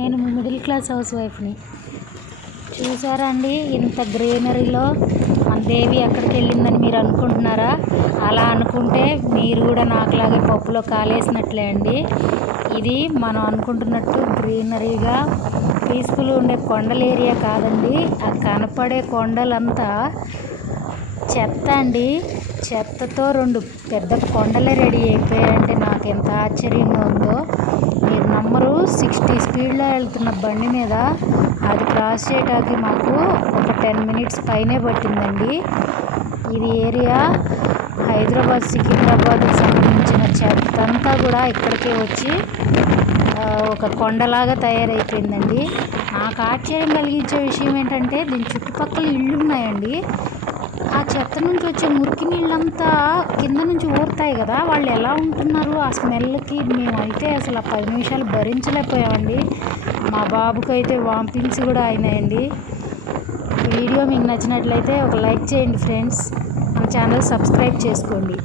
నేను middle class house వైఫ్ని. చూసారా అండి, ఇంత గ్రీనరీలో మన దేవి ఎక్కడికి వెళ్ళిందని మీరు అనుకుంటున్నారా? అలా అనుకుంటే మీరు కూడా నాకులాగే పప్పులో కాలేసినట్లే అండి. ఇది మనం అనుకుంటున్నట్టు గ్రీనరీగా పీస్ఫుల్గా ఉండే కొండల ఏరియా కాదండి. ఆ కనపడే కొండలంతా చెత్త అండి. చెత్తతో 2 పెద్ద కొండలే రెడీ అయిపోయాయంటే నాకు ఎంత ఆశ్చర్యంగా ఉందో మీరు నమ్మరు. 60 స్పీడ్లో వెళ్తున్న బండి మీద అది క్రాస్ చేయడానికి మాకు ఒక 10 మినిట్స్ పైనే పట్టిందండి. ఇది ఏరియా హైదరాబాద్ సికింద్రాబాద్కి సంబంధించిన చెత్త అంతా కూడా ఇక్కడికే వచ్చి ఒక కొండలాగా తయారైపోయిందండి. నాకు ఆశ్చర్యం కలిగించే విషయం ఏంటంటే దీని చుట్టుపక్కల ఇళ్ళు ఉన్నాయండి. ఆ చెత్త నుంచి వచ్చే మురికి నీళ్ళంతా కింద నుంచి ఊరుతాయి కదా, వాళ్ళు ఎలా ఉంటున్నారు ఆ స్మెల్కి? మేమైతే అసలు ఆ 10 నిమిషాలు భరించలేకపోయామండి. మా బాబుకి అయితే వామిటింగ్స్ కూడా అయినాయండి. ఈ వీడియో మీకు నచ్చినట్లయితే ఒక లైక్ చేయండి ఫ్రెండ్స్. మన ఛానల్ సబ్స్క్రైబ్ చేసుకోండి.